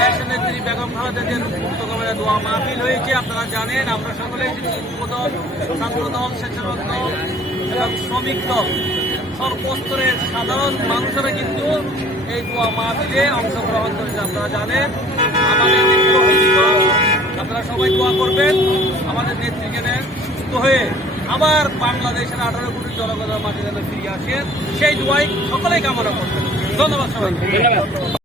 দেশনেত্রী বেগম খালেদা জিয়ার দোয়া মাহফিল হয়েছে। আপনারা জানেন, আমরা সকলে যুবদল ছাত্র দল স্বেচ্ছাসেবক দল এবং শ্রমিক দল। সর্বস্তরের সাধারণ মানুষেরা কিন্তু এই দোয়া মাহফিলে অংশগ্রহণ করেছে, আপনারা জানেন। আমাদের আপনারা সবাই দোয়া করবেন। আমাদের নেত্রীকে সুস্থ হয়ে আবার বাংলাদেশের আঠারো কোটি জনগণের মাঝে যেন ফিরে আসেন, সেই দোয়াই সকলেই কামনা করবেন। ধন্যবাদ সবাইকে।